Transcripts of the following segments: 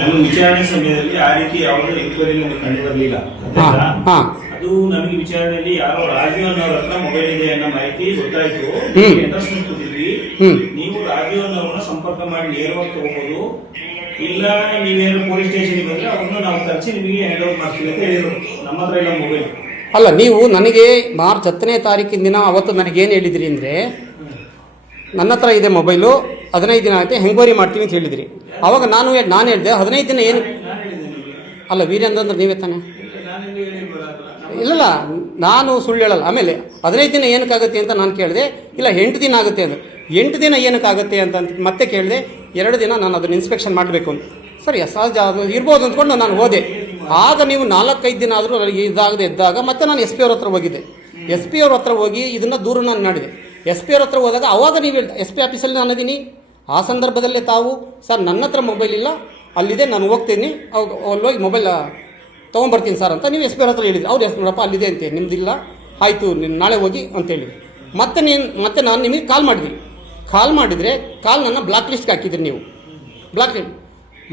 ನಮ್ಮ ವಿಚಾರಣೆ ಸಮಯದಲ್ಲಿ ಆ ರೀತಿ ಯಾವುದೇ ಎಂಕ್ವೈರಿ ನಮಗೆ ಕಂಡು ಬರಲಿಲ್ಲ. ಅದು ನಮಗೆ ವಿಚಾರಣೆಯಲ್ಲಿ ಯಾರೋ ರಾಜು ಅನ್ನೋರ ಹತ್ರ ಮೊಬೈಲ್ ಇದೆ ಅನ್ನೋ ಮಾಹಿತಿ ಗೊತ್ತಾಯ್ತು. ಎಂಡರ್ಸ್ಮೆಂಟ್ ಕೊಟ್ಟಿದ್ವಿ. ನೀವು ರಾಜು ಅನ್ನೋರನ್ನ ಸಂಪರ್ಕ ಮಾಡಿ ನೇರವಾಗಿ ತಗೋಬಹುದು, ಇಲ್ಲ ನೀವೇನು ಪೊಲೀಸ್ ಸ್ಟೇಷನ್ಗೆ ಬಂದ್ರೆ ಅವ್ರನ್ನ ನಾವು ತರಿಸಿ ನಿಮಗೆ ಹ್ಯಾಂಡ್ ಓವರ್ ಮಾಡ್ತೀವಿ ಅಂತ ಹೇಳಿದ್ರು. ನಮ್ಮ ಹತ್ರ ಇಲ್ಲ ಮೊಬೈಲ್. ಅಲ್ಲ, ನೀವು ನನಗೆ ಮಾರ್ಚ್ 10ನೇ ತಾರೀಕಿನ ದಿನ ಅವತ್ತು ನನಗೇನು ಹೇಳಿದ್ರಿ ಅಂದರೆ, ನನ್ನ ಹತ್ರ ಇದೆ ಮೊಬೈಲು, 15 ದಿನ ಆಗುತ್ತೆ, ಎಂಕ್ವೈರಿ ಮಾಡ್ತೀವಿ ಅಂತ ಹೇಳಿದ್ರಿ. ಅವಾಗ ನಾನು ಹೇಳಿದೆ 15 ದಿನ ಏನು ಅಲ್ಲ ವೀರೇಂದ್ರ ಅಂದ್ರೆ ನೀವೇ ತಾನೆ? ಇಲ್ಲ, ನಾನು ಸುಳ್ಳು ಹೇಳಲ್ಲ. ಆಮೇಲೆ 15 ದಿನ ಏನಕ್ಕಾಗುತ್ತೆ ಅಂತ ನಾನು ಕೇಳಿದೆ. ಇಲ್ಲ 8 ದಿನ ಆಗುತ್ತೆ ಅಂದರೆ 8 ದಿನ ಏನಕ್ಕಾಗುತ್ತೆ ಅಂತ ಮತ್ತೆ ಕೇಳಿದೆ. 2 ದಿನ ನಾನು ಅದನ್ನು ಇನ್ಸ್ಪೆಕ್ಷನ್ ಮಾಡಬೇಕು ಅಂತ. ಸರಿ, ಸಹಜ ಅದು ಇರ್ಬೋದು ಅಂದ್ಕೊಂಡು ನಾನು ಹೋದೆ. ಆಗ ನೀವು 4-5 ದಿನ ಆದರೂ ಇದಾಗದೆ ಇದ್ದಾಗ ಮತ್ತೆ ನಾನು SP ಅವ್ರ ಹತ್ರ ಹೋಗಿದ್ದೆ. SP ಅವ್ರ ಹತ್ರ ಹೋಗಿ ಇದನ್ನು ದೂರ ನಾನು ಮಾಡಿದೆ. SP ಅವ್ರ ಹತ್ರ ಹೋದಾಗ ಅವಾಗ ನೀವು SP ಆಫೀಸಲ್ಲಿ ನಾನು ಇದ್ದೀನಿ. ಆ ಸಂದರ್ಭದಲ್ಲೇ ತಾವು ಸರ್ ನನ್ನ ಹತ್ರ ಮೊಬೈಲ್ ಇಲ್ಲ, ಅಲ್ಲಿದೆ, ನಾನು ಹೋಗ್ತೀನಿ, ಅಲ್ಲೋಗಿ ಮೊಬೈಲ್ ತೊಗೊಂಬರ್ತೀನಿ ಸರ್ ಅಂತ ನೀವು SP ಅವ್ರ ಹತ್ರ ಹೇಳಿದ್ರಿ. ಅವ್ರು ನೋಡಪ್ಪ ಅಲ್ಲಿದೆ ಅಂತೆ, ನಿಮ್ದಿಲ್ಲ, ಆಯಿತು ನೀನು ನಾಳೆ ಹೋಗಿ ಅಂತೇಳಿ ಮತ್ತೆ ನಾನು ನಿಮಗೆ ಕಾಲ್ ಮಾಡಿದರೆ ಕಾಲ್ ನನ್ನ ಬ್ಲಾಕ್ ಲಿಸ್ಟ್ಗೆ ಹಾಕಿದ್ರಿ ನೀವು. ಬ್ಲಾಕ್ ಲಿಸ್ಟ್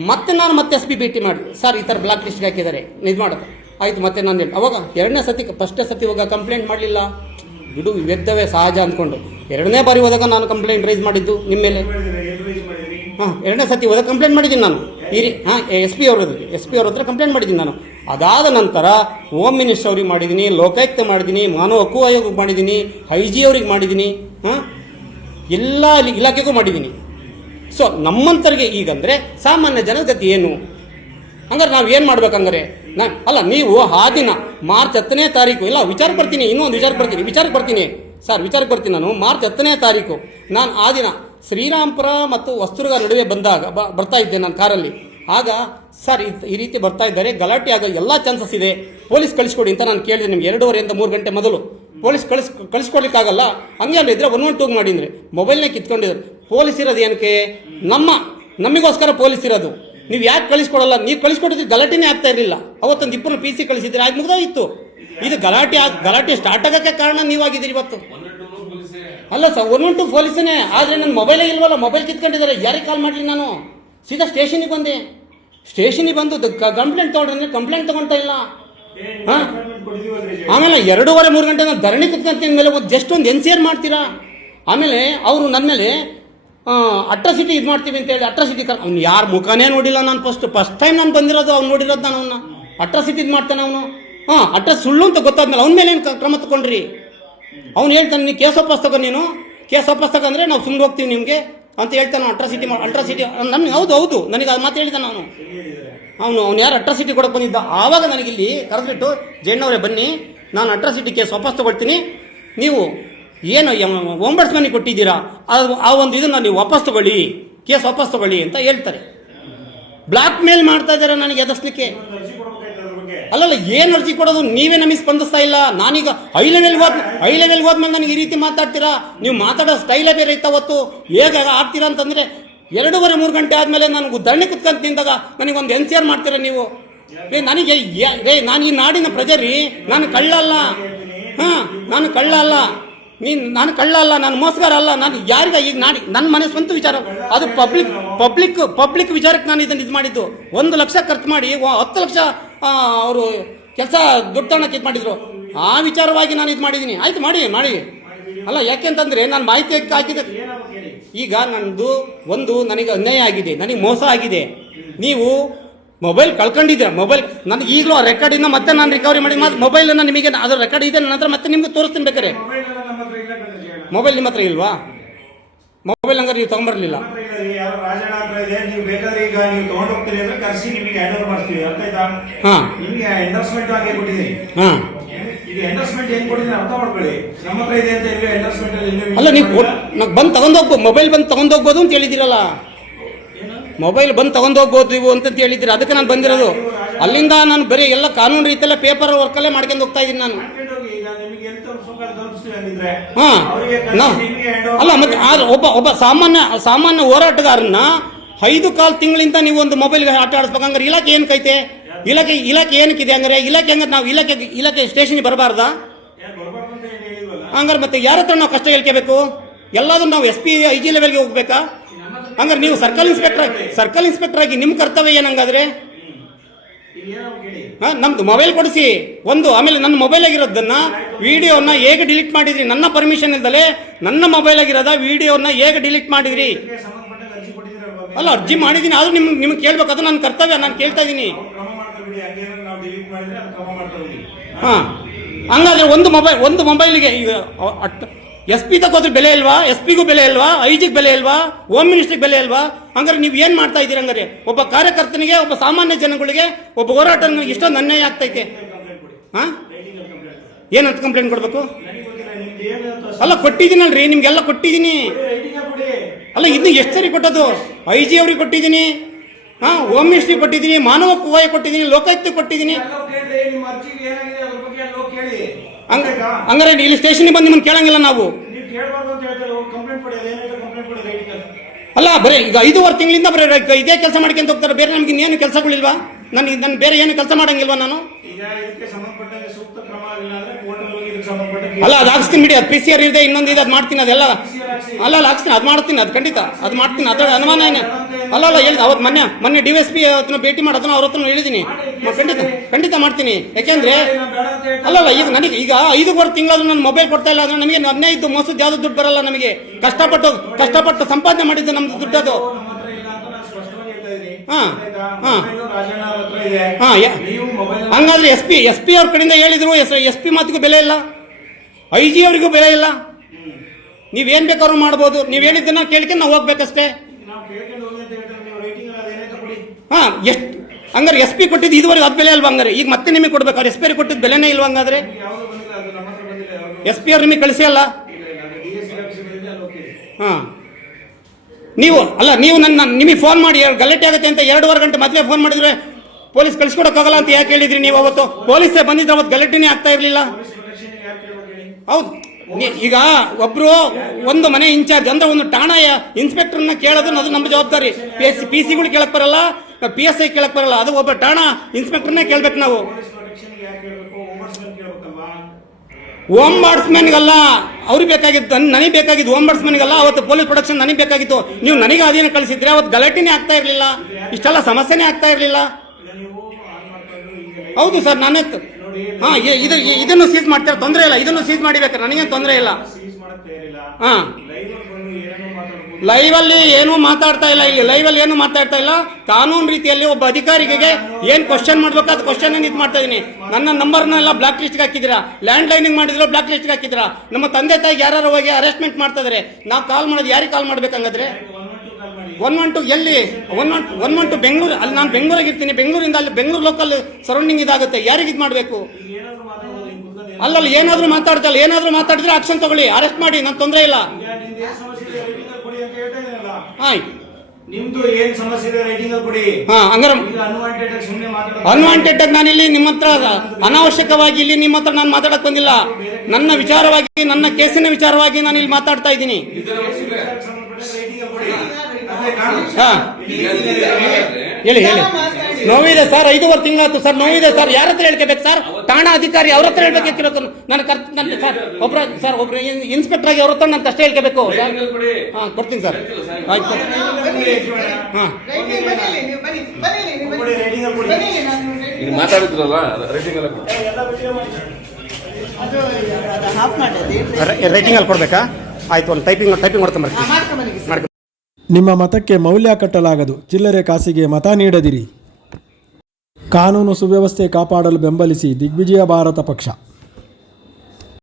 ಮತ್ತೆ ನಾನು SP ಭೇಟಿ ಮಾಡಿ ಸರ್ ಈ ಥರ ಬ್ಲಾಕ್ ಲಿಸ್ಟ್ಗೆ ಹಾಕಿದ್ದಾರೆ, ಇದು ಮಾಡೋದು ಆಯಿತು. ಮತ್ತೆ ನಾನು ಹೇಳಿ ಅವಾಗ 2ನೇ ಸತಿ ಫಸ್ಟೇ ಸತಿ ಹೋಗ ಕಂಪ್ಲೇಂಟ್ ಮಾಡಲಿಲ್ಲ, ಬಿಡು ಇವೆದ್ದವೇ ಸಹಜ ಅಂದ್ಕೊಂಡು 2ನೇ ಬಾರಿ ಹೋದಾಗ ನಾನು ಕಂಪ್ಲೇಂಟ್ ರೈಸ್ ಮಾಡಿದ್ದು ನಿಮ್ಮ ಮೇಲೆ. 2ನೇ ಸತಿ ಹೋದಾಗ ಕಂಪ್ಲೇಂಟ್ ಮಾಡಿದ್ದೀನಿ ನಾನು. SP ಅವ್ರ ಹತ್ರ ಕಂಪ್ಲೇಂಟ್ ಮಾಡಿದ್ದೀನಿ ನಾನು. ಅದಾದ ನಂತರ ಹೋಮ್ ಮಿನಿಸ್ಟರ್ ಅವ್ರಿಗೆ ಮಾಡಿದ್ದೀನಿ, ಲೋಕಾಯುಕ್ತ ಮಾಡಿದ್ದೀನಿ, ಮಾನವ ಹಕ್ಕು ಆಯೋಗಕ್ಕೆ ಮಾಡಿದ್ದೀನಿ, IG ಅವ್ರಿಗೆ ಮಾಡಿದ್ದೀನಿ, ಎಲ್ಲ ಇಲಾಖೆಗೂ ಮಾಡಿದ್ದೀನಿ. ಸೊ ನಮ್ಮಂತರಿಗೆ ಈಗಂದರೆ ಸಾಮಾನ್ಯ ಜನದ ಗತಿ ಏನು? ಹಂಗಾರೆ ನಾವು ಏನು ಮಾಡ್ಬೇಕಂಗಾರೆ? ಅಲ್ಲ, ನೀವು ಆ ದಿನ ಮಾರ್ಚ್ 10ನೇ ತಾರೀಕು ಇಲ್ಲ ವಿಚಾರಕ್ಕೆ ಬರ್ತೀನಿ, ಇನ್ನೊಂದು ವಿಚಾರಕ್ಕೆ ಬರ್ತೀನಿ ಸರ್, ವಿಚಾರಕ್ಕೆ ಬರ್ತೀನಿ ನಾನು. ಮಾರ್ಚ್ 10ನೇ ತಾರೀಕು ನಾನು ಆ ದಿನ ಶ್ರೀರಾಮ್ಪುರ ಮತ್ತು ವಸ್ತುರ್ಗ ನಡುವೆ ಬರ್ತಾ ಇದ್ದೆ ನಾನು ಕಾರಲ್ಲಿ. ಆಗ ಸರ್ ಈ ರೀತಿ ಬರ್ತಾ ಇದ್ದಾರೆ, ಗಲಾಟೆ ಆಗೋ ಎಲ್ಲ ಚಾನ್ಸಸ್ ಇದೆ, ಪೊಲೀಸ್ ಕಳಿಸ್ಕೊಡಿ ಅಂತ ನಾನು ಕೇಳಿದೆ ನಿಮ್ಗೆ 2:30 3 ಗಂಟೆ ಮೊದಲು. ಪೊಲೀಸ್ ಕಳಿಸ್ಕೊಡ್ಲಿಕ್ಕಾಗಲ್ಲ, ಹಂಗೆ ಅಲ್ಲ ಇದ್ರೆ 112 ಮಾಡಿದ್ರೆ ಮೊಬೈಲ್ನೇ ಕಿತ್ಕೊಂಡಿದ್ದಾರೆ. ಪೊಲೀಸ್ ಇರೋದು ಏನಕ್ಕೆ? ನಮಗೋಸ್ಕರ ಪೊಲೀಸ್ ಇರೋದು. ನೀವು ಯಾಕೆ ಕಳಿಸ್ಕೊಡಲ್ಲ? ನೀವು ಕಳಿಸ್ಕೊಟ್ಟಿದ್ರೆ ಗಲಾಟೆನೇ ಆಗ್ತಾ ಇರಲಿಲ್ಲ. ಅವತ್ತೊಂದು 2 PC ಕಳಿಸಿದ್ರೆ ಆಗಿ ಮುಗ್ದಾಗಿತ್ತು. ಇದು ಗಲಾಟೆ ಸ್ಟಾರ್ಟ್ ಆಗೋಕ್ಕೆ ಕಾರಣ ನೀವಾಗಿದ್ದೀರಿ ಇವತ್ತು. ಅಲ್ಲ ಸರ್, 112 ಪೊಲೀಸನೇ, ಆದರೆ ನನ್ನ ಮೊಬೈಲೇ ಇಲ್ವಲ್ಲ, ಮೊಬೈಲ್ ಕಿತ್ಕೊಂಡಿದ್ದಾರೆ. ಯಾರಿಗೆ ಕಾಲ್ ಮಾಡಲಿ ನಾನು? ಸೀದಾ ಸ್ಟೇಷನಿಗೆ ಬಂದೆ. ಸ್ಟೇಷನಿಗೆ ಬಂದು ಕಂಪ್ಲೇಂಟ್ ತೊಗೊಂಡ್ರೆ ಕಂಪ್ಲೇಂಟ್ ತೊಗೊಳ್ತಾ ಇಲ್ಲ. ಆಮೇಲೆ 2:30 3 ಗಂಟೆ ನಾನು ಧರಣಿ ಕುತ್ಕೊಂತಿನ ಮೇಲೆ ಜಸ್ಟ್ ಒಂದು NCR ಮಾಡ್ತೀರಾ? ಆಮೇಲೆ ಅವರು ನನ್ನ ಮೇಲೆ ಅಟ್ರಾಸಿಟಿ ಇದು ಮಾಡ್ತೀವಿ ಅಂತ ಹೇಳಿ ಅಟ್ರಾಸಿಟಿ ಅವ್ನು ಯಾರ ಮುಖನೇ ನೋಡಿಲ್ಲ ನಾನು. ಫಸ್ಟ್ ಟೈಮ್ ನಾನು ಬಂದಿರೋದು, ಅವ್ನು ನೋಡಿರೋದು ನಾನು. ಅವನ್ನ ಅಟ್ರಾಸಿಟಿ ಇದು ಮಾಡ್ತಾನೆ ಅವನು. ಅಟ್ರಾಸ್ ಸುಳ್ಳು ಅಂತ ಗೊತ್ತಾದ್ಮೇಲೆ ಅವ್ನ ಮೇಲೆ ಏನು ಕ್ರಮ ತಗೊಂಡ್ರಿ? ಅವ್ನು ಹೇಳ್ತಾನೆ, ನೀನು ಕೇಸ್ ವಾಪಸ್ ತಗೋ, ನೀನು ಕೇಸ್ ವಾಪಸ್ ತಗೊಂಡ್ರೆ ನಾವು ಸುಮ್ಮನೆ ಹೋಗ್ತೀವಿ ನಿಮಗೆ ಅಂತ ಹೇಳ್ತಾನೆ. ಅಟ್ರಾಸಿಟಿ ನನ್ನ ಹೌದು ನನಗೆ ಅದು ಮಾತು ಹೇಳಿದ್ದಾನೆ ಅವನು ಯಾರು ಅಟ್ರಾಸಿಟಿ ಕೊಡೋಕೆ ಬಂದಿದ್ದ. ಆವಾಗ ನನಗಿಲ್ಲಿ ಕರೆದ್ಬಿಟ್ಟು, ಜೈನವರೇ ಬನ್ನಿ, ನಾನು ಅಟ್ರಾಸಿಟಿ ಕೇಸ್ ವಾಪಸ್ ತಗೊಳ್ತೀನಿ, ನೀವು ಏನು ಒಂಬಡ್ಸ್ಮನಿಗೆ ಕೊಟ್ಟಿದ್ದೀರಾ ಆ ಒಂದು ಇದನ್ನು ನೀವು ವಾಪಸ್ ತಗೊಳ್ಳಿ, ಕೇಸ್ ವಾಪಸ್ ತಗೊಳ್ಳಿ ಅಂತ ಹೇಳ್ತಾರೆ. ಬ್ಲಾಕ್ ಮೇಲ್ ಮಾಡ್ತಾ ಇದ್ದಾರೆ ನನಗೆ ಎದುರಿಸಲಿಕ್ಕೆ. ಅಲ್ಲಲ್ಲ, ಏನು ಅರ್ಜಿ ಕೊಡೋದು? ನೀವೇ ನಮಗೆ ಸ್ಪಂದಿಸ್ತಾ ಇಲ್ಲ. ನಾನೀಗ ಹೈ ಲೆವೆಲ್ ಹೋದ್ಮೇಲೆ ನನಗೆ ಈ ರೀತಿ ಮಾತಾಡ್ತೀರಾ? ನೀವು ಮಾತಾಡೋ ಸ್ಟೈಲೇ ಬೇರೆ ಇತ್ತು. ಅವತ್ತು ಹೇಗೆ ಆಡ್ತೀರಾ ಅಂತಂದರೆ 2:30 3 ಗಂಟೆ ಆದಮೇಲೆ ನಾನು ಧರಣಿ ಕುತ್ಕೊಂತ ನಿಂತಾಗ ನನಗೊಂದು NCR ಮಾಡ್ತೀರಾ ನೀವು? ನನಗೆ ನಾನು ಈ ನಾಡಿನ ಪ್ರಜೆ ರೀ, ನಾನು ಕಳ್ಳ ಅಲ್ಲ. ನಾನು ಕಳ್ಳ ಅಲ್ಲ, ನಾನು ಮೋಸಗಾರ ಅಲ್ಲ. ನಾನು ಯಾರಿಗ ಈಗ ನನ್ನ ಮನೆ ಸ್ವಂತ ವಿಚಾರ, ಅದು ಪಬ್ಲಿಕ್ ವಿಚಾರಕ್ಕೆ ನಾನು ಇದನ್ನು ಇದು ಮಾಡಿದ್ದು. 1 ಲಕ್ಷ ಖರ್ಚು ಮಾಡಿ 10 ಲಕ್ಷ ಅವರು ಕೆಲಸ ದುಡ್ಡು ತಗೊಳಕ್ಕೆ ಇದು ಮಾಡಿದ್ರು. ಆ ವಿಚಾರವಾಗಿ ನಾನು ಇದು ಮಾಡಿದ್ದೀನಿ. ಆಯ್ತು, ಮಾಡಿ ಅಲ್ಲ, ಯಾಕೆಂತಂದರೆ ನಾನು ಮಾಹಿತಿ ಹಾಕಿದೆ. ಈಗ ನನ್ನದು ನನಗೆ ಅನ್ಯಾಯ ಆಗಿದೆ, ನನಗೆ ಮೋಸ ಆಗಿದೆ. ನೀವು ಮೊಬೈಲ್ ಕಳ್ಕೊಂಡಿದ್ದೀರ. ಮೊಬೈಲ್ ನನಗೆ ಈಗಲೂ ಆ ರೆಕಾರ್ಡಿಂದ ಮತ್ತೆ ನಾನು ರಿಕವರಿ ಮಾಡಿ ಮೊಬೈಲನ್ನು ನಿಮಗೆ ಅದರ ರೆಕಾರ್ಡ್ ಇದೆ ನನ್ನ ಹತ್ರ, ಮತ್ತೆ ನಿಮ್ಗೆ ತೋರಿಸ್ತೀನಿ ಬೇಕಾರೆ. ಮೊಬೈಲ್ ನಿಮ್ಮ ಹತ್ರ ಇಲ್ವಾ? ಮೊಬೈಲ್ ಹಂಗಾರೆ ನೀವು ತಗೊಂಬರ್ಲಿಲ್ಲ. ಅಲ್ಲ, ನೀವು ಬಂದು ತಗೊಂಡೋಗ್ಬೋದು, ಮೊಬೈಲ್ ಬಂದು ತಗೊಂಡೋಗ್ಬೋದು ಅಂತ ಹೇಳಿದಿರಲ್ಲ. ಮೊಬೈಲ್ ಬಂದು ತಗೊಂಡೋಗ್ಬೋದು ಅಂತ ಹೇಳಿದ್ದೀರಿ, ಅದಕ್ಕೆ ನಾನು ಬಂದಿರೋದು. ಅಲ್ಲಿಂದ ನಾನು ಬರೀ ಎಲ್ಲ ಕಾನೂನು ರೀತಿಯಲ್ಲ ಪೇಪರ್ ವರ್ಕಲ್ಲೇ ಮಾಡ್ಕೊಂಡು ಹೋಗ್ತಾ ಇದ್ದೀನಿ ನಾನು. ಅಲ್ಲ, ಮತ್ತೆ ಒಬ್ಬ ಸಾಮಾನ್ಯ ಹೋರಾಟಗಾರನ್ನ 5 ತಿಂಗಳಿಂದ ನೀವು ಒಂದು ಮೊಬೈಲ್ ಆಟ ಆಡಿಸ್ಬೇಕಂದ್ರೆ ಇಲಾಖೆ ಏನಕ್ಕೈತೆ? ಇಲಾಖೆ ಏನಕ್ಕಿದೆ ಹಂಗಾರೆ? ಇಲಾಖೆ ಹಂಗಾರೆ ನಾವು ಇಲಾಖೆ ಸ್ಟೇಷನ್ಗೆ ಬರಬಾರ್ದಾ ಹಂಗಾರೆ? ಮತ್ತೆ ಯಾರ ಹತ್ರ ನಾವು ಕಷ್ಟ ಹೇಳ್ಕೋಬೇಕು? ಎಲ್ಲಾದ್ರೂ ನಾವು SP IG ಲೆವೆಲ್ಗೆ ಹೋಗ್ಬೇಕಾ? ಹಂಗಾರೆ ನೀವು ಸರ್ಕಲ್ ಇನ್ಸ್ಪೆಕ್ಟರ್ ಆಗಿ ನಿಮ್ಮ ಕರ್ತವ್ಯ ಏನಂಗಾದ್ರೆ ಈಗ ಏನೋ ಕೇಳಿ. ನಮ್ದು ಮೊಬೈಲ್ ಕೊಡಿಸಿ ಒಂದು, ಆಮೇಲೆ ನನ್ನ ಮೊಬೈಲ್ ಆಗಿರೋದನ್ನ ವಿಡಿಯೋನ ಹೇಗೆ ಡಿಲೀಟ್ ಮಾಡಿದ್ರಿ? ನನ್ನ ಪರ್ಮಿಷನ್ ಇಲ್ದಲೆ ನನ್ನ ಮೊಬೈಲ್ ಆಗಿರೋದ ವಿಡಿಯೋನ ಹೇಗೆ ಡಿಲೀಟ್ ಮಾಡಿದ್ರಿ? ಇದಕ್ಕೆ ಸಂಬಂಧಪಟ್ಟ ಅರ್ಜಿ ಕೊಟ್ಟಿದ್ದೀರಲ್ವಾ? ಅಲ್ಲ, ಅರ್ಜಿ ಮಾಡಿದ್ದೀನಿ, ಆದ್ರೂ ನಿಮ್ಗೆ ಕೇಳ್ಬೇಕು, ಅದು ನನ್ನ ಕರ್ತವ್ಯ, ನಾನು ಕೇಳ್ತಾ ಇದ್ದೀನಿ. ಅವ್ರು ಕ್ರಮ ಮಾಡ್ತಾ ಬಿಡಿ, ಹಂಗೇನಾದ್ರು ನಾವು ಡಿಲೀಟ್ ಮಾಡಿದ್ರೆ ಅದು ಕ್ರಮ ಮಾಡ್ತಾ ಹೋಗಿ. ಹಾ, ಹಂಗಾದ್ರೆ ಒಂದು ಮೊಬೈಲ್ಗೆ ಈಗ SP ತಗೋದ್ರೆ ಬೆಲೆ ಇಲ್ವಾ? SP ಗೂ ಬೆಲೆ ಇಲ್ವಾ? IG-ಗೆ ಬೆಲೆ ಇಲ್ವಾ? ಹೋಮ್ ಮಿನಿಸ್ಟ್ರಿಗೆ ಬೆಲೆ ಇಲ್ವಾ? ಹಂಗಾರೆ ನೀವು ಏನ್ ಮಾಡ್ತಾ ಇದ್ದೀರಿ? ಹಂಗಾರೆ ಒಬ್ಬ ಕಾರ್ಯಕರ್ತನಿಗೆ, ಒಬ್ಬ ಸಾಮಾನ್ಯ ಜನಗಳಿಗೆ, ಒಬ್ಬ ಹೋರಾಟನಿಗೆ ಇಷ್ಟೊಂದು ಅನ್ಯಾಯ ಆಗ್ತೈತೆ. ಹಾ, ಏನಂತ ಕಂಪ್ಲೇಂಟ್ ಕೊಡ್ಬೇಕು? ನನಗೆ ಗೊತ್ತಿಲ್ಲ ನಿಮ್ದು ಏನು ಅಂತ ಅಲ್ಲ, ಕೊಟ್ಟಿದ್ದೀನಲ್ರಿ, ನಿಮ್ಗೆಲ್ಲ ಕೊಟ್ಟಿದ್ದೀನಿ. ರೈಟಿಂಗ್ ಕೊಡಿ. ಅಲ್ಲ, ಇನ್ನು ಎಷ್ಟು ಸರಿ ಕೊಟ್ಟದ್ದು? IG ಅವ್ರಿಗೆ ಕೊಟ್ಟಿದ್ದೀನಿ, ಹೋಮ್ ಮಿನಿಸ್ಟ್ರಿಗೆ ಕೊಟ್ಟಿದ್ದೀನಿ, ಮಾನವ ಹಕ್ಕು ಕೊಟ್ಟಿದ್ದೀನಿ, ಲೋಕಾಯುಕ್ತ ಕೊಟ್ಟಿದ್ದೀನಿ. ಎಲ್ಲೋ ಕೇಳ್ರಿ, ನಿಮ್ಮ ಅರ್ಜಿಗೆ ಏನಾಗಿದೆ ಅದ್ರ ಬಗ್ಗೆ ಎಲ್ಲೋ ಕೇಳಿ. ಹಂಗಾರೆ ಇಲ್ಲಿ ಸ್ಟೇಷನ್ಗೆ ಬಂದು ನಿಮ್ಮನ್ನು ಕೇಳಂಗಿಲ್ಲ ನಾವು. ನೀವು ಕೇಳಬಾರ್ದು ಅಂತ ಹೇಳ್ತಾರೆ, ಕಂಪ್ಲೇಂಟ್ ಕೊಡಿ, ಅದೇನಾಯ್ತು ಕಂಪ್ಲೇಂಟ್ ಕೊಡಿ ರೈಟಿಂಗ್ ಅಲ್ಲಿ. ಅಲ್ಲ, ಬರೀ ಈಗ 5.5 ತಿಂಗಳಿಂದ ಬರೀ ಇದೇ ಕೆಲಸ ಮಾಡ್ಕೊಂತ ಹೋಗ್ತಾರೆ. ಬೇರೆ ನಮ್ಗೆ ಇನ್ನೇನು ಕೆಲಸಗಳಿಲ್ವಾ? ನಾನು ಬೇರೆ ಏನು ಕೆಲಸ ಮಾಡಂಗಿಲ್ವಾ ನಾನು? ಈಗ ಇದಕ್ಕೆ ಸಂಬಂಧಪಟ್ಟಂಗೆ ಸೂಕ್ತ ಕ್ರಮ ಆಗಿಲ್ಲ ಅಂದ್ರೆ ಕೋರ್ಟಲ್ಲಿ ಹೋಗಿ ಇದಕ್ಕೆ ಸಂಬಂಧಪಟ್ಟ ಅಲ್ಲ, ಅದು ಹಾಕ್ಸ್ತೀನಿ ಬಿಡಿ, ಅದು PCR ಇದೆ, ಇನ್ನೊಂದು ಇದೆ, ಅದು ಮಾಡ್ತೀನಿ, ಅದೆಲ್ಲ ಅಲ್ಲ ಹಾಕ್ಸ್ತೀನಿ, ಅದು ಮಾಡ್ತೀನಿ, ಅದು ಖಂಡಿತ ಅದು ಮಾಡ್ತೀನಿ, ಅದ್ರ ಅನುಮಾನ ಏನು? ಅಲ್ಲ ಹೇಳಿದ ಅವತ್ತು ಮೊನ್ನೆ DSP ಹತ್ರ ಭೇಟಿ ಮಾಡೋದನ್ನ ಅವ್ರ ಹತ್ರ ಹೇಳಿದ್ದೀನಿ, ಖಂಡಿತ ಮಾಡ್ತೀನಿ. ಯಾಕೆಂದ್ರೆ ಅಲ್ಲ, ಈಗ ನನಗೆ ಈಗ 5.5 ತಿಂಗಳಾದ್ರೂ ನನ್ನ ಮೊಬೈಲ್ ಕೊಡ್ತಾ ಇಲ್ಲ ಅಂದ್ರೆ ನಮಗೆ ಅನ್ಯಾಯ ಇದ್ದು ಮೋಸದ ಯಾವ್ದು ದುಡ್ಡು ಬರಲ್ಲ. ನಮಗೆ ಕಷ್ಟಪಟ್ಟು ಸಂಪಾದನೆ ಮಾಡಿದ್ದು ನಮ್ದು ದುಡ್ಡು ಅದು. ನಮ್ಮ ಹತ್ರ ಇಲ್ಲ ಅಂತ ನಾನು ಸ್ಪಷ್ಟವಾಗಿ ಹೇಳ್ತಾ ಇದ್ದೀನಿ. ಹಾ, ಹಾ, ರಾಜಣ್ಣ ಅವ್ರ ಹತ್ರ ಇದೆ. ಹಾ. ನೀವು ಮೊಬೈಲ್ ಹಂಗಾದ್ರೆ SP ಅವ್ರ ಕಡೆಯಿಂದ ಹೇಳಿದ್ರು, SP ಮಾತಿಗೂ ಬೆಲೆ ಇಲ್ಲ, IG ಅವರಿಗೂ ಬೆಲೆ ಇಲ್ಲ. ನೀವೇನ್ ಬೇಕಾದ್ರೂ ಮಾಡ್ಬೋದು, ನೀವ್ ಹೇಳಿದ್ದನ್ನ ಕೇಳ್ಕೊಂಡು ನಾವು ಹೋಗ್ಬೇಕಷ್ಟೇ. ನಾವು ಕೇಳ್ಕೊಂಡು ಹೋಗಿ ಅಂತ ಹೇಳ್ತಾರೆ, ನೀವು ರೈಟಿಂಗ್ ಅಲ್ಲಿ ಅದೇನಾಯ್ತು ಕೊಡಿ. ಹಾ, ಎಷ್ಟು ಹಂಗಾರೆ SP ಕೊಟ್ಟಿದ್ದು ಇದುವರೆಗೆ ಅದು ಬೆಲೆ ಅಲ್ವಾ? ಹಂಗಾರೆ ಈಗ ಮತ್ತೆ ನಿಮಗೆ ಕೊಡ್ಬೇಕು, ಅವ್ರು SP ಕೊಟ್ಟಿದ್ದು ಬೆಲೆನೇ ಇಲ್ವಾ? ಹಂಗಾದ್ರೆ ಯಾವುದು ಬಂದಿಲ್ಲ, ಅದು ನಮ್ಮ ಹತ್ರ ಬಂದಿಲ್ಲ. ಯಾವುದು SP ಅವ್ರು ನಿಮಗೆ ಕಳಿಸಿ ಅಲ್ಲ? ಇಲ್ಲ, ಅದು DSP ಆಫೀಸಿಗೆ ಬಂದಿದೆ, ಅಲ್ಲಿ ಹೋಗಿ. ಹಾ, ನೀವು ನಿಮಗೆ ಫೋನ್ ಮಾಡಿ ಗಲಾಟೆ ಆಗುತ್ತೆ ಅಂತ 2.5 ಗಂಟೆ ಮೊದಲೇ ಫೋನ್ ಮಾಡಿದ್ರೆ ಪೊಲೀಸ್ ಕಳಿಸ್ಕೊಡಕ್ಕಾಗಲ್ಲ ಅಂತ ಯಾಕೆ ಹೇಳಿದ್ರಿ ನೀವು? ಅವತ್ತು ಪೊಲೀಸೇ ಬಂದಿದ್ರೆ ಅವತ್ತು ಗಲಾಟೆನೇ ಆಗ್ತಾ ಇರಲಿಲ್ಲ. ಪೊಲೀಸ್ ಪ್ರೊಟೆಕ್ಷನ್ ಯಾರು ಕೇಳಬೇಕು ಹೇಳಿ? ಹೌದು, ಈಗ ಒಬ್ರು ಒಂದು ಮನೆ ಇನ್ಚಾರ್ಜ್ ಅಂದ್ರೆ ಒಂದು ಠಾಣಾ ಇನ್ಸ್ಪೆಕ್ಟರ್ನ ಕೇಳೋದು ಅದು ನಮ್ಮ ಜವಾಬ್ದಾರಿ. PC ಕೇಳಕ್ ಬರಲ್ಲ, PSI ಕೇಳಕ್ ಬರಲ್ಲ, ಅದು ಒಬ್ಬ ಠಾಣಾ ಇನ್ಸ್ಪೆಕ್ಟರ್ನೇ ಕೇಳ್ಬೇಕು ನಾವು. ಪೊಲೀಸ್ ಪ್ರೊಟೆಕ್ಷನ್ ಯಾರು ಕೇಳಬೇಕು? ಓಂಬಡ್ಸ್ಮನ್ ಕೇಳಬೇಕಲ್ವಾ? ಓಂಬಡ್ಸ್ಮನ್ಗಲ್ಲ, ಅವ್ರಿಗೆ ಬೇಕಾಗಿತ್ತು, ನನಗೆ ಬೇಕಾಗಿದ್ದು ಓಂಬಡ್ಸ್ಮನ್ಗಲ್ಲ. ಅವತ್ತು ಪೊಲೀಸ್ ಪ್ರೊಟೆಕ್ಷನ್ ನನಗೆ ಬೇಕಾಗಿತ್ತು. ನೀವು ನನಗೆ ಅದೇನು ಕಳಿಸಿದ್ರೆ ಅವತ್ತು ಗಲಾಟೆನೇ ಆಗ್ತಾ ಇರಲಿಲ್ಲ, ಇಷ್ಟೆಲ್ಲ ಸಮಸ್ಯೆನೇ ಆಗ್ತಾ ಇರಲಿಲ್ಲ. ಈಗ ನೀವು ಆನ್ ಮಾಡ್ಕೊಂಡು ಈಗ ಹೌದು ಸರ್, ನಾನೇ ನೋಡಿ, ಹಾ, ಇದನ್ನು ಸೀಸ್ ಮಾಡ್ತಾರೆ, ತೊಂದರೆ ಇಲ್ಲ, ಇದನ್ನು ಸೀಸ್ ಮಾಡಿ ಬೇಕಾರೆ ನನಗೇನು ತೊಂದರೆ ಇಲ್ಲ. ಸೀಸ್ ಮಾಡಕ್ ತಯಾರಿಲ್ಲ. ಹಾ, ಲೈವ್ ಬಂದು ಏನೇನೋ ಮಾತಾಡ್ಬೋದು. ಲೈವ್ ಅಲ್ಲಿ ಏನೂ ಮಾತಾಡ್ತಾ ಇಲ್ಲ, ಇಲ್ಲಿ ಲೈವ್ ಅಲ್ಲಿ ಏನು ಮಾತಾಡ್ತಾ ಇಲ್ಲ. ಕಾನೂನು ರೀತಿಯಲ್ಲಿ ಒಬ್ಬ ಅಧಿಕಾರಿಗೆ ಏನ್ ಕ್ವಶನ್ ಮಾಡ್ಬೇಕು ಅದು ಕ್ವಶನ್ ಇದು ಮಾಡ್ತಾ ಇದೀನಿ. ನನ್ನ ನಂಬರ್ನೆಲ್ಲ ಬ್ಲಾಕ್ ಲಿಸ್ಟ್ಗೆ ಹಾಕಿದಿರಾ, ಲ್ಯಾಂಡ್ ಲೈನಿಂಗ್ ಮಾಡಿದ್ರು ಬ್ಲಾಕ್ ಲಿಸ್ಟ್ಗೆ ಹಾಕಿದಿರಾ. ನಮ್ಮ ತಂದೆ ತಾಯಿಗೆ ಯಾರು ಹೋಗಿ ಅರೆಸ್ಟ್ಮೆಂಟ್ ಮಾಡ್ತಾ ಇದಾರೆ. ನಾವು ಕಾಲ್ ಮಾಡೋದು ಯಾರಿಗೆ ಕಾಲ್ ಮಾಡ್ಬೇಕಂಗಾದ್ರೆ? 112 ಎಲ್ಲಿ? 112 ಬೆಂಗಳೂರು. ಅಲ್ಲಿ ನಾನು ಬೆಂಗಳೂರಿಗೆ ಇರ್ತೀನಿ, ಬೆಂಗಳೂರಿಂದ ಅಲ್ಲಿ ಬೆಂಗಳೂರು ಲೋಕಲ್ ಸರೌಂಡಿಂಗ್ ಇದಾಗುತ್ತೆ. ಯಾರಿಗೆ ಇದು ಮಾಡಬೇಕು? ಈಗ ಏನಾದ್ರು ಮಾತಾಡ್ಬೋದು, ಹಿಂಗ್ ಕುತ್ಕೊಂಡು ಅಲ್ಲಲ್ಲಿ ಏನಾದ್ರೂ ಮಾತಾಡ್ತಲ್ಲ, ಏನಾದ್ರೂ ಮಾತಾಡಿದ್ರೆ ಆಕ್ಷನ್ ತಗೊಳ್ಳಿ, ಅರೆಸ್ಟ್ ಮಾಡಿ, ನನ್ ತೊಂದರೆ ಇಲ್ಲ. ಈಗ ನಿಮ್ದು ಏನ್ ಸಮಸ್ಯೆ ಇದೆ ರೈಟಿಂಗ್ ಅಲ್ಲಿ ಕೊಡಿ ಅಂತ ಹೇಳ್ತಾ ಇದ್ದೀನಲ್ಲ. ಆಯ್ತು, ನಿಮ್ದು ಏನ್ ಸಮಸ್ಯೆ ಇದೆ ರೈಟಿಂಗ್ ಅಲ್ಲಿ ಕೊಡಿ. ಹಾ, ಹಂಗಾರೆ ಈಗ ಅನ್ವಾಂಟೆಡ್ ಆಗಿ ಸುಮ್ಮನೆ ಮಾತಾಡೋದು. ಅನ್ವಾಂಟೆಡ್ ಆಗಿ ನಾನಿಲ್ಲಿ ನಿಮ್ಮ ಹತ್ರ ಅನಾವಶ್ಯಕವಾಗಿ ಇಲ್ಲಿ ನಿಮ್ಮ ಹತ್ರ ನಾನು ಮಾತಾಡಕ್ ಬಂದಿಲ್ಲ. ನನ್ನ ವಿಚಾರವಾಗಿ, ನನ್ನ ಕೇಸಿನ ವಿಚಾರವಾಗಿ ನಾನು ಇಲ್ಲಿ ಮಾತಾಡ್ತಾ ಇದ್ದೀನಿ. ರೈಟಿಂಗ್ ಅಲ್ಲಿ ಕೊಡಿ. ಅದೇ ಕಾನೂನು. ಹಾ, ಹೇಳಿ. ನೋವಿದೆ ಸರ್, 5.5 ತಿಂಗಳಾಯ್ತು ಸರ್, ನೋವಿದೆ ಸರ್. ಯಾರ ಹತ್ರ ಹೇಳ್ಕೋಬೇಕು ಸರ್? ಠಾಣಾ ಅಧಿಕಾರಿ ಅವ್ರ ಹತ್ರ ಹೇಳ್ಬೇಕಿರೋದು. ನನ್ನ ಸರ್ ಒಬ್ರು ಇನ್ಸ್ಪೆಕ್ಟರ್ ಆಗಿ ಅವ್ರ ಹತ್ರ ನಾನು ಕಷ್ಟ ಹೇಳ್ಕೋಬೇಕು. ಹಾ, ಕೊಡ್ತೀನಿ ಸರ್. ಆಯ್ತು. ಹಾ, ಕೊಡಿ, ರೈಟಿಂಗ್ ಅಲ್ಲಿ ಕೊಡಿ. ಇದು ಮಾತಾಡಿದ್ರಲ್ಲ ರೇಟಿಂಗ್ ಎಲ್ಲ ಎಲ್ಲ ವಿಡಿಯೋ ಮಾಡಿ. ರೈಟಿಂಗ್ ಅಲ್ಲಿ ಕೊಡ್ಬೇಕಾ? ಆಯ್ತು, ಒಂದು ಟೈಪಿಂಗ್ ಮಾಡ್ಕೊಂಬರ್ತೀನಿ. ನಿಮ್ಮ ಮತಕ್ಕೆ ಮೌಲ್ಯ ಕಟ್ಟಲಾಗದು. ಚಿಲ್ಲರೆ ಕಾಸಿಗೆ ಮತ ನೀಡದಿರಿ. ಕಾನೂನು ಸುವ್ಯವಸ್ಥೆ ಕಾಪಾಡಲು ಬೆಂಬಲಿಸಿ ದಿಗ್ವಿಜಯ ಭಾರತ ಪಕ್ಷ.